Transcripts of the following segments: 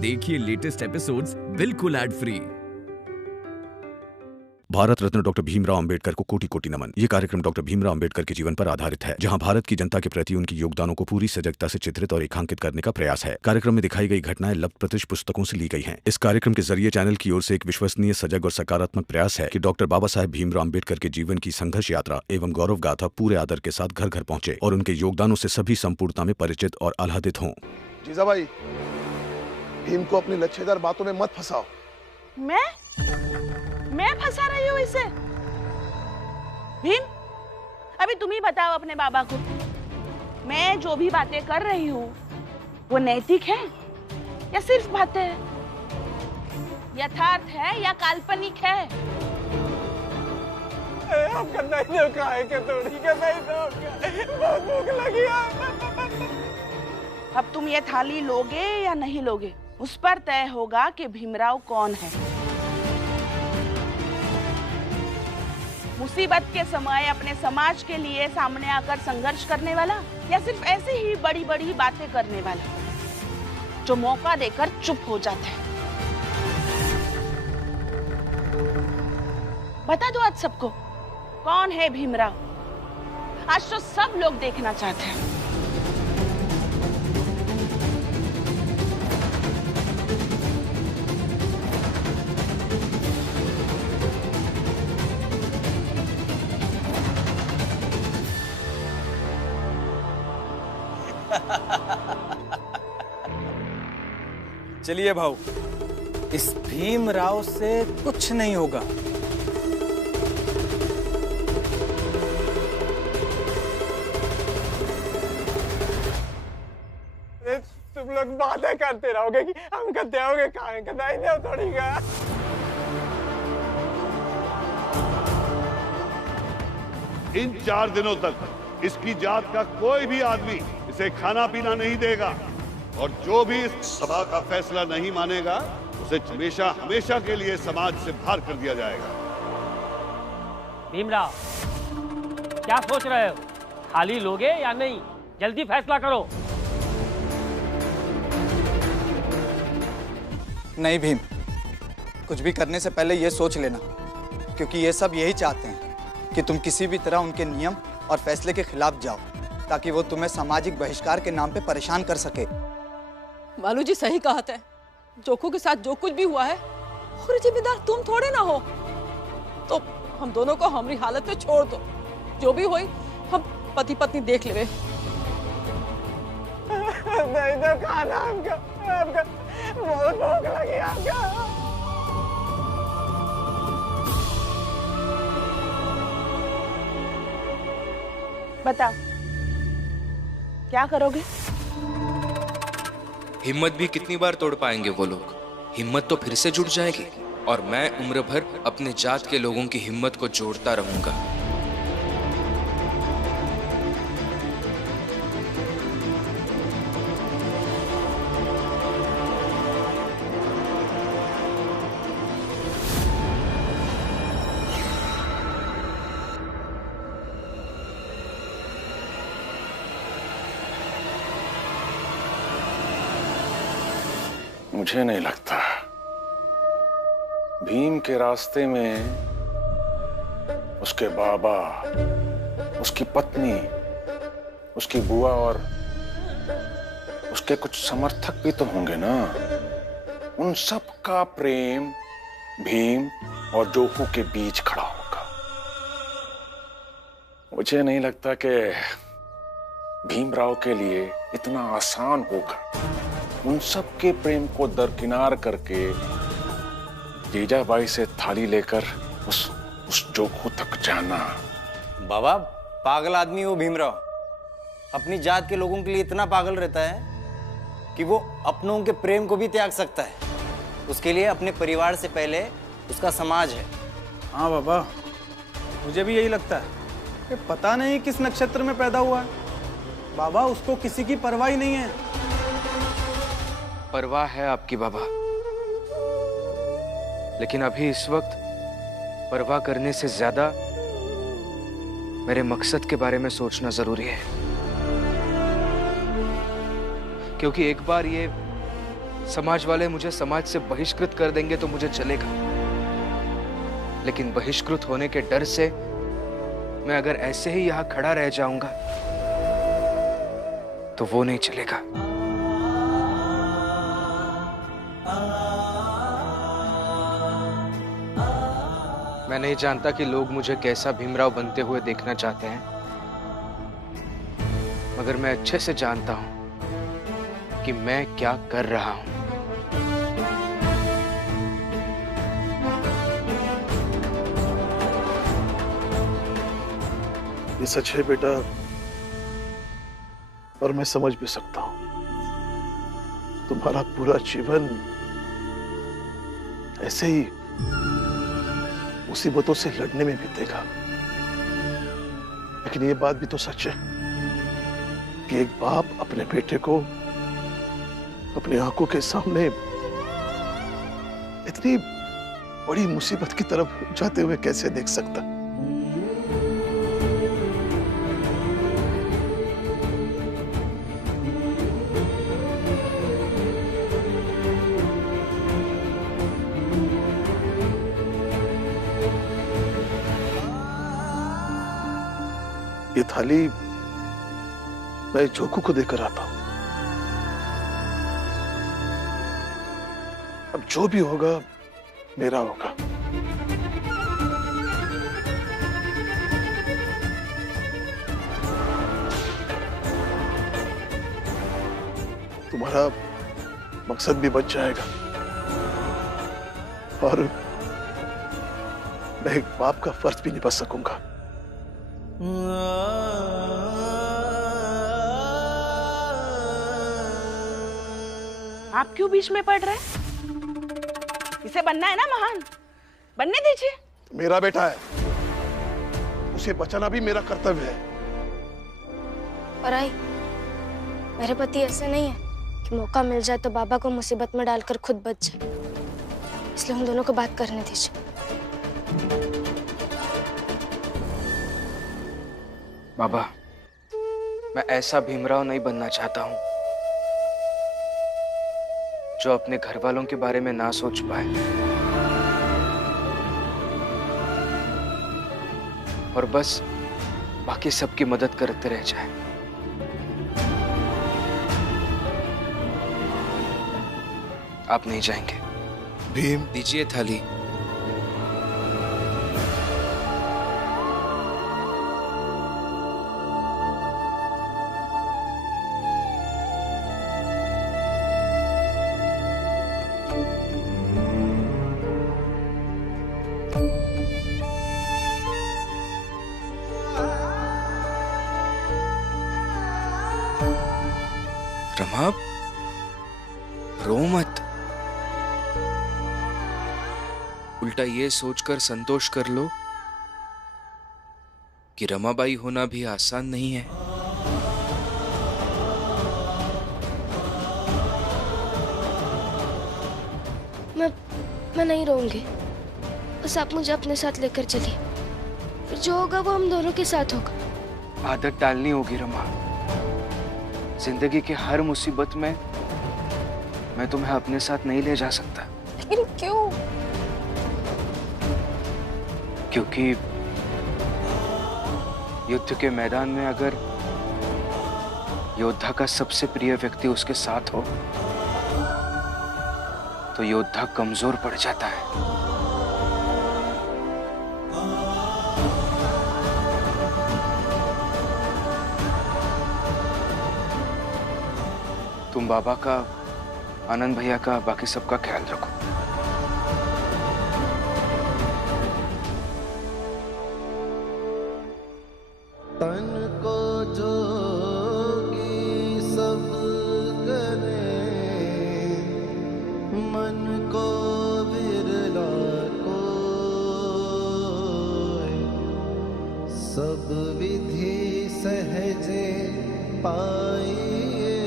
देखिए latest episodes बिल्कुल ad free. Bharat Ratna doctor Bhimrao Ambedkar को कोटि कोटि नमन। ये कार्यक्रम डॉक्टर भीमराव अंबेडकर के जीवन पर आधारित है, जहां भारत की जनता के प्रति उनके योगदानों को पूरी सजगता से चित्रित और रेखांकित करने का प्रयास है। कार्यक्रम में दिखाई गई घटनाएं लब्ध प्रतिष्ठ पुस्तकों से ली गई हैं। इस कार्यक्रम के जरिए चैनल की ओर से एक विश्वसनीय, सजग और सकारात्मक प्रयास है कि डॉक्टर बाबा साहेब भीमराव अंबेडकर के जीवन की संघर्ष यात्रा एवं गौरव गाथा पूरे आदर के साथ घर घर पहुंचे और उनके योगदानों से सभी संपूर्णता में परिचित और आह्लादित हों। जीजा भाई, भीम को अपनी लच्छेदार बातों में मत फंसाओ। मैं फंसा रही हूँ इसे? भीम, अभी तुम ही बताओ अपने बाबा को, मैं जो भी बातें कर रही हूँ वो नैतिक है या सिर्फ बातें हैं? यथार्थ है या काल्पनिक है? आपका नहीं दो, काहे के तोड़ी का नहीं दो, बहुत भूख लगी है। अब तुम ये थाली लोगे या नहीं लोगे, उस पर तय होगा कि भीमराव कौन है। मुसीबत के समय अपने समाज के लिए सामने आकर संघर्ष करने वाला या सिर्फ ऐसे ही बड़ी बड़ी बातें करने वाला जो मौका देकर चुप हो जाता है? बता दो आज सबको, कौन है भीमराव? आज तो सब लोग देखना चाहते हैं। चलिए भाऊ, इस भीमराव से कुछ नहीं होगा। तुम लोग बातें करते रहोगे कि हम कहते होगे काहे का नहीं दो थोड़ी का। इन 4 दिनों तक इसकी जात का कोई भी आदमी इसे खाना पीना नहीं देगा और जो भी इस सभा का फैसला नहीं मानेगा उसे हमेशा हमेशा के लिए समाज से बाहर कर दिया जाएगा। भीमराव, क्या सोच रहे हो? थाली लोगे या नहीं? जल्दी फैसला करो। नहीं भीम, कुछ भी करने से पहले ये सोच लेना, क्योंकि ये सब यही चाहते हैं कि तुम किसी भी तरह उनके नियम और फैसले के खिलाफ जाओ, ताकि वो तुम्हें सामाजिक बहिष्कार के नाम पे परेशान कर सके। मालू जी सही कहा है, जोखू के साथ जो कुछ भी हुआ है और जिम्मेदार तुम थोड़े ना हो, तो हम दोनों को हमारी हालत में छोड़ दो। जो भी होई हम पति पत्नी देख ले। नहीं तो खाना आपका बहुत भूख लगी आपका। बताओ क्या करोगे? हिम्मत भी कितनी बार तोड़ पाएंगे वो लोग? हिम्मत तो फिर से जुट जाएगी और मैं उम्र भर अपने जात के लोगों की हिम्मत को जोड़ता रहूंगा। मुझे नहीं लगता भीम के रास्ते में उसके बाबा, उसकी पत्नी, उसकी बुआ और उसके कुछ समर्थक भी तो होंगे ना। उन सब का प्रेम भीम और जोखू के बीच खड़ा होगा। मुझे नहीं लगता कि भीमराव के लिए इतना आसान होगा उन सब के प्रेम को दरकिनार करके जीजाबाई से थाली लेकर उस जोखू तक जाना। बाबा, पागल आदमी हो भीमराव। अपनी जात के लोगों के लिए इतना पागल रहता है कि वो अपनों के प्रेम को भी त्याग सकता है। उसके लिए अपने परिवार से पहले उसका समाज है। हाँ बाबा, मुझे भी यही लगता है कि पता नहीं किस नक्षत्र में पैदा हुआ है। बाबा, उसको किसी की परवाह ही नहीं है। परवाह है आपकी बाबा, लेकिन अभी इस वक्त परवाह करने से ज्यादा मेरे मकसद के बारे में सोचना जरूरी है, क्योंकि एक बार ये समाज वाले मुझे समाज से बहिष्कृत कर देंगे तो मुझे चलेगा, लेकिन बहिष्कृत होने के डर से मैं अगर ऐसे ही यहां खड़ा रह जाऊंगा तो वो नहीं चलेगा। मैं नहीं जानता कि लोग मुझे कैसा भीमराव बनते हुए देखना चाहते हैं, मगर मैं अच्छे से जानता हूं कि मैं क्या कर रहा हूं। ये सच है बेटा, और मैं समझ भी सकता हूं। तुम्हारा पूरा जीवन ऐसे ही मुसीबतों से लड़ने में बीतेगा। लेकिन ये बात भी तो सच है कि एक बाप अपने बेटे को अपनी आंखों के सामने इतनी बड़ी मुसीबत की तरफ जाते हुए कैसे देख सकता। ये थाली मैं जोकू को देकर आता हूं। अब जो भी होगा मेरा होगा। तुम्हारा मकसद भी बच जाएगा और मैं एक बाप का फर्ज भी निभा सकूंगा। आप क्यों बीच में पड़ रहे हैं? इसे बनना है ना महान, बनने दीजिए। मेरा बेटा है, उसे बचाना भी मेरा कर्तव्य है। पर आई, मेरे पति ऐसे नहीं है कि मौका मिल जाए तो बाबा को मुसीबत में डालकर खुद बच जाए, इसलिए हम दोनों को बात करने दीजिए। बाबा, मैं ऐसा भीमराव नहीं बनना चाहता हूं जो अपने घर वालों के बारे में ना सोच पाए और बस बाकी सबकी मदद करते रह जाए। आप नहीं जाएंगे? भीम, दीजिए थाली। रमा, रो मत। उल्टा ये सोचकर संतोष कर लो कि रमाबाई होना भी आसान नहीं है। मैं नहीं रहूंगी, बस आप मुझे अपने साथ लेकर चलिए, फिर जो होगा वो हम दोनों के साथ होगा। आदत डालनी होगी रमा। जिंदगी की हर मुसीबत में मैं तुम्हें अपने साथ नहीं ले जा सकता। लेकिन क्यों? क्योंकि युद्ध के मैदान में अगर योद्धा का सबसे प्रिय व्यक्ति उसके साथ हो तो योद्धा कमजोर पड़ जाता है। तुम बाबा का, आनंद भैया का, बाकी सबका ख्याल रखो। तन को जोगी सब करे, मन को विरला कोय, सब विधि सहजे पाइए,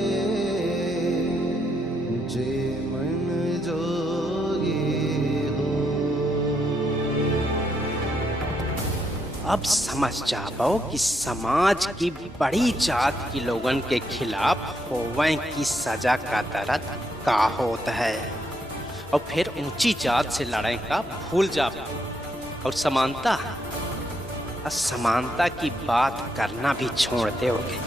जे मन जोगी हो। अब समझ जाओ कि समाज की बड़ी जात की लोगन के खिलाफ होवे की सजा का दर्द का होता है और फिर ऊंची जात से लड़ाई का भूल जा और समानता की बात करना भी छोड़ दोगे।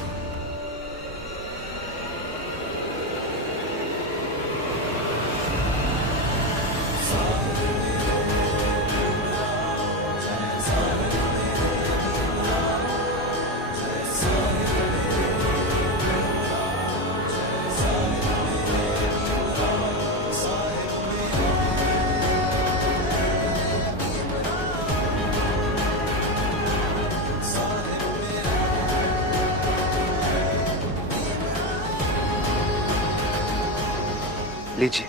लीजिए।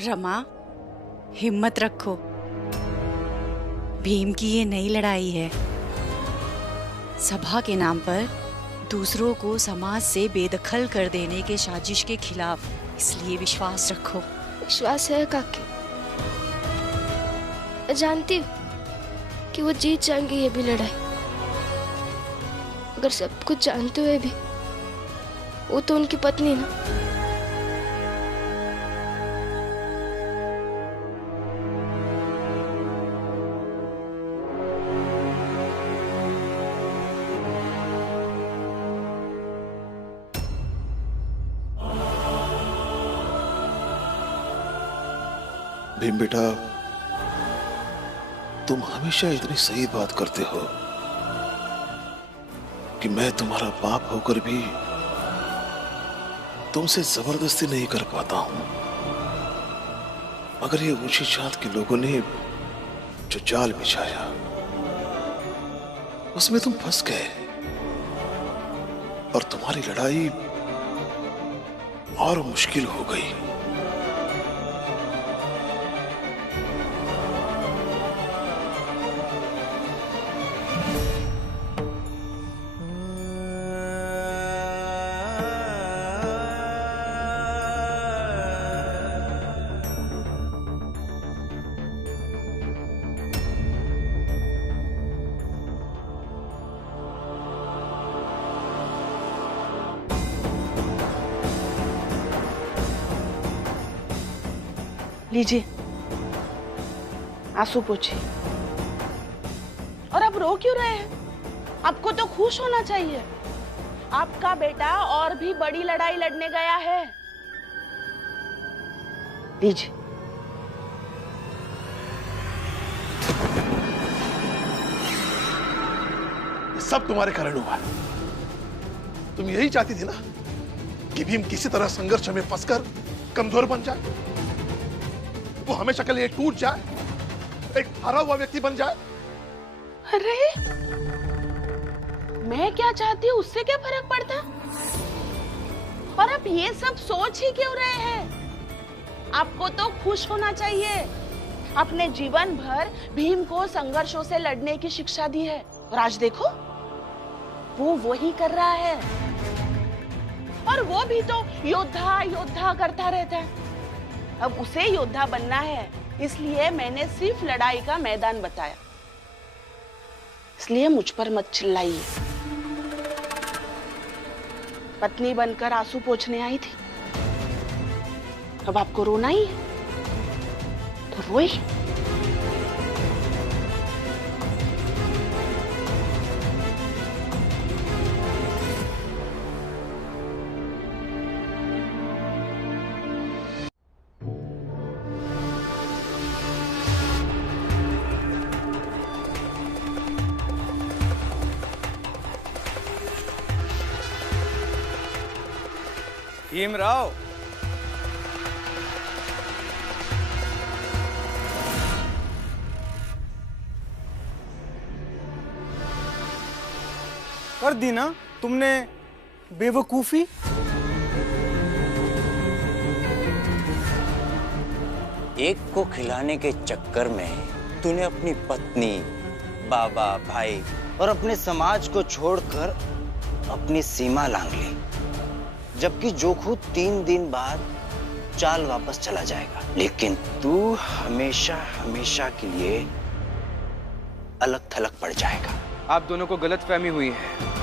रमा, हिम्मत रखो। भीम की ये नई लड़ाई है। सभा के नाम पर दूसरों को समाज से बेदखल कर देने के साजिश के खिलाफ, इसलिए विश्वास रखो। विश्वास है काकी। मैं जानती हूँ कि वो जीत जाएंगे ये भी लड़ाई, अगर सब कुछ जानते हुए भी वो तो उनकी पत्नी ना। भीम बेटा, तुम हमेशा इतनी सही बात करते हो कि मैं तुम्हारा बाप होकर भी तुमसे जबरदस्ती नहीं कर पाता हूं। मगर ये ऊंची जात के लोगों ने जो जाल बिछाया उसमें तुम फंस गए और तुम्हारी लड़ाई और मुश्किल हो गई। लीजिए, आंसू पोंछिए। और आप रो क्यों रहे हैं? आपको तो खुश होना चाहिए। आपका बेटा और भी बड़ी लड़ाई लड़ने गया है। लीजिए। सब तुम्हारे कारण हुआ। तुम यही चाहती थी ना कि भीम किसी तरह संघर्ष में फंसकर कमजोर बन जाए, वो हमेशा के लिए टूट जाए, एक हारा हुआ व्यक्ति बन जाए। अरे, मैं क्या चाहती हूँ उससे क्या फर्क पड़ता? और आप ये सब सोच ही क्यों रहे हैं? आपको तो खुश होना चाहिए। अपने जीवन भर भीम को संघर्षों से लड़ने की शिक्षा दी है और आज देखो वो वही कर रहा है। और वो भी तो योद्धा योद्धा करता रहता है। अब उसे योद्धा बनना है, इसलिए मैंने सिर्फ लड़ाई का मैदान बताया। इसलिए मुझ पर मत चिल्लाइए। पत्नी बनकर आंसू पोंछने आई थी, अब आपको रोना ही है तो रोई। भीमराव, कर दी ना तुमने बेवकूफी। एक को खिलाने के चक्कर में तूने अपनी पत्नी, बाबा, भाई और अपने समाज को छोड़कर अपनी सीमा लांघ ली, जबकि जोखू 3 दिन बाद चाल वापस चला जाएगा, लेकिन तू हमेशा हमेशा के लिए अलग थलग पड़ जाएगा। आप दोनों को गलतफहमी हुई है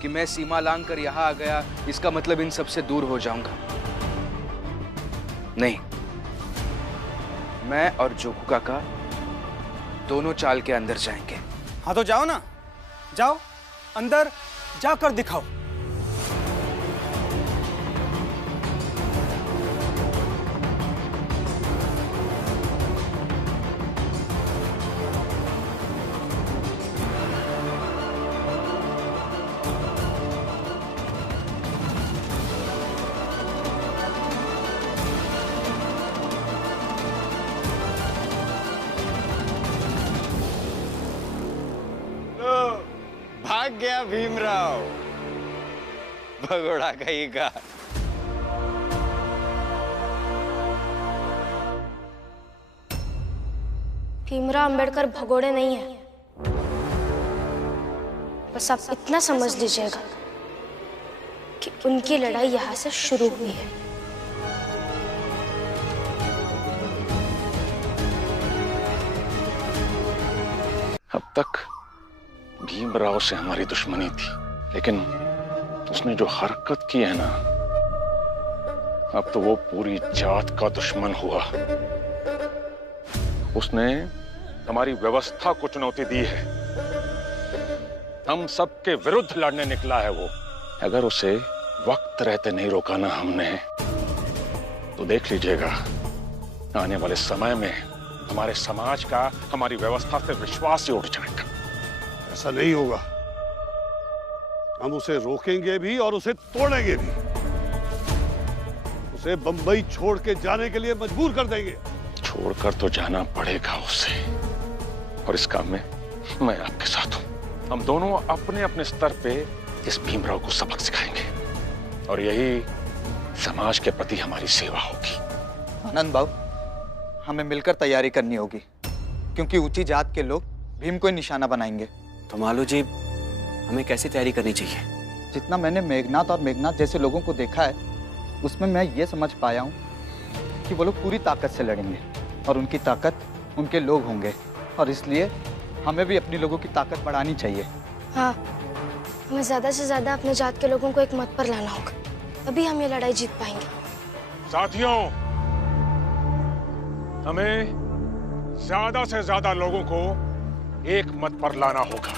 कि मैं सीमा लांघ कर यहां आ गया, इसका मतलब इन सबसे दूर हो जाऊंगा। नहीं, मैं और जोकू काका दोनों चाल के अंदर जाएंगे। हाँ तो जाओ ना, जाओ अंदर जाकर दिखाओ। भाग गया भीमराव, भगोड़ा कहीं का। भीमराव अंबेडकर भगोड़े नहीं है। बस आप इतना समझ लीजिएगा कि उनकी लड़ाई यहां से शुरू हुई है। अब तक भीमराव से हमारी दुश्मनी थी, लेकिन उसने जो हरकत की है ना, अब तो वो पूरी जात का दुश्मन हुआ। उसने हमारी व्यवस्था को चुनौती दी है, हम सबके विरुद्ध लड़ने निकला है वो। अगर उसे वक्त रहते नहीं रोका ना हमने, तो देख लीजिएगा आने वाले समय में हमारे समाज का हमारी व्यवस्था से विश्वास ही उठ जाएगा। ऐसा नहीं होगा, हम उसे रोकेंगे भी और उसे तोड़ेंगे भी। उसे बंबई छोड़ के जाने के लिए मजबूर कर देंगे। छोड़कर तो जाना पड़ेगा उसे, और इस काम में मैं आपके साथ हूं। हम दोनों अपने अपने स्तर पे इस भीमराव को सबक सिखाएंगे, और यही समाज के प्रति हमारी सेवा होगी। आनंद बाबू, हमें मिलकर तैयारी करनी होगी, क्योंकि ऊंची जात के लोग भीम को निशाना बनाएंगे। तो मालू जी, हमें कैसी तैयारी करनी चाहिए? जितना मैंने मेघनाथ और मेघनाथ जैसे लोगों को देखा है, उसमें मैं ये समझ पाया हूँ कि वो लोग पूरी ताकत से लड़ेंगे, और उनकी ताकत उनके लोग होंगे, और इसलिए हमें भी अपनी लोगों की ताकत बढ़ानी चाहिए। हाँ, हमें ज्यादा से ज्यादा अपने जात के लोगों को एक मत पर लाना होगा, तभी हम ये लड़ाई जीत पाएंगे। साथियों, हमें ज्यादा से ज्यादा लोगों को एक मत पर लाना होगा,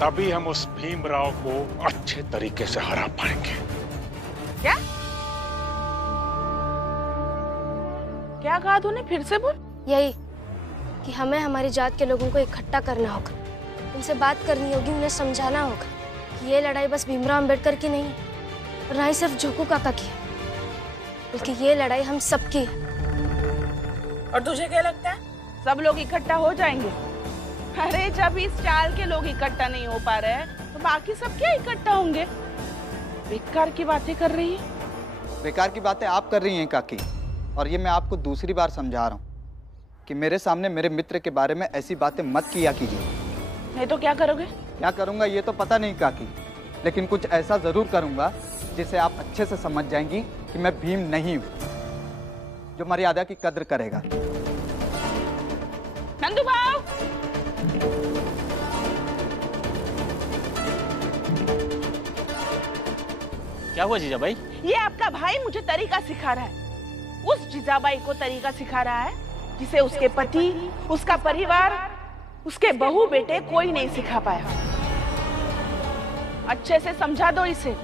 तभी हम उस भीमराव को अच्छे तरीके से हरा पाएंगे। क्या क्या कहा तूने? फिर से बोल। यही कि हमें हमारी जात के लोगों को इकट्ठा करना होगा, उनसे बात करनी होगी, उन्हें समझाना होगा कि ये लड़ाई बस भीमराव अंबेडकर की नहीं है, और ना ही सिर्फ जोकू काका की है, बल्कि ये लड़ाई हम सबकी है। और तुझे क्या लगता है सब लोग इकट्ठा हो जाएंगे? अरे जब इस चाल के लोग इकट्ठा नहीं हो पा रहे हैं, तो बाकी सब क्या इकट्ठा होंगे? बेकार की बातें कर रही है। बेकार की बातें आप कर रही हैं काकी, और ये मैं आपको दूसरी बार समझा रहा हूँ कि मेरे सामने मेरे मित्र के बारे में ऐसी बातें मत किया कीजिए। नहीं तो क्या करोगे? क्या करूँगा ये तो पता नहीं काकी, लेकिन कुछ ऐसा जरूर करूँगा जिसे आप अच्छे से समझ जाएंगी कि मैं भीम नहीं हूँ, जो मर्यादा की कद्र करेगा। नंदू भाव, क्या हुआ जीजाबाई? ये आपका भाई मुझे तरीका सिखा रहा है। उस जीजाबाई को तरीका सिखा रहा है जिसे उसके पति, उसका परिवार, उसके बहू बेटे कोई नहीं सिखा पाया। अच्छे से समझा दो इसे।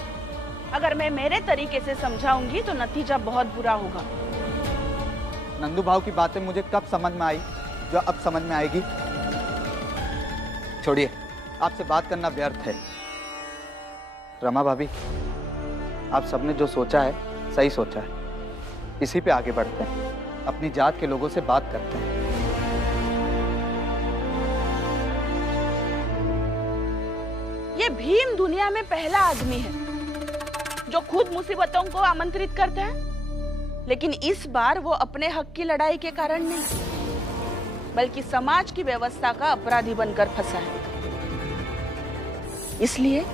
अगर मैं मेरे तरीके से समझाऊंगी तो नतीजा बहुत बुरा होगा। नंदू भाव की बातें मुझे कब समझ में आई, जो अब समझ में आएगी? छोड़िए, आपसे बात करना व्यर्थ है। रमा भाभी, आप सबने जो सोचा है सही सोचा है। इसी पे आगे बढ़ते हैं, अपनी जात के लोगों से बात करते हैं। ये भीम दुनिया में पहला आदमी है जो खुद मुसीबतों को आमंत्रित करता है, लेकिन इस बार वो अपने हक की लड़ाई के कारण नहीं, बल्कि समाज की व्यवस्था का अपराधी बनकर फंसा है। इसलिए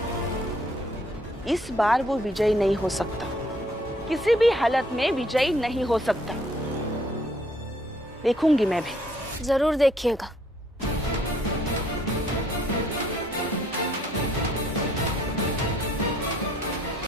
इस बार वो विजयी नहीं हो सकता, किसी भी हालत में विजयी नहीं हो सकता। देखूंगी मैं भी। जरूर देखिएगा।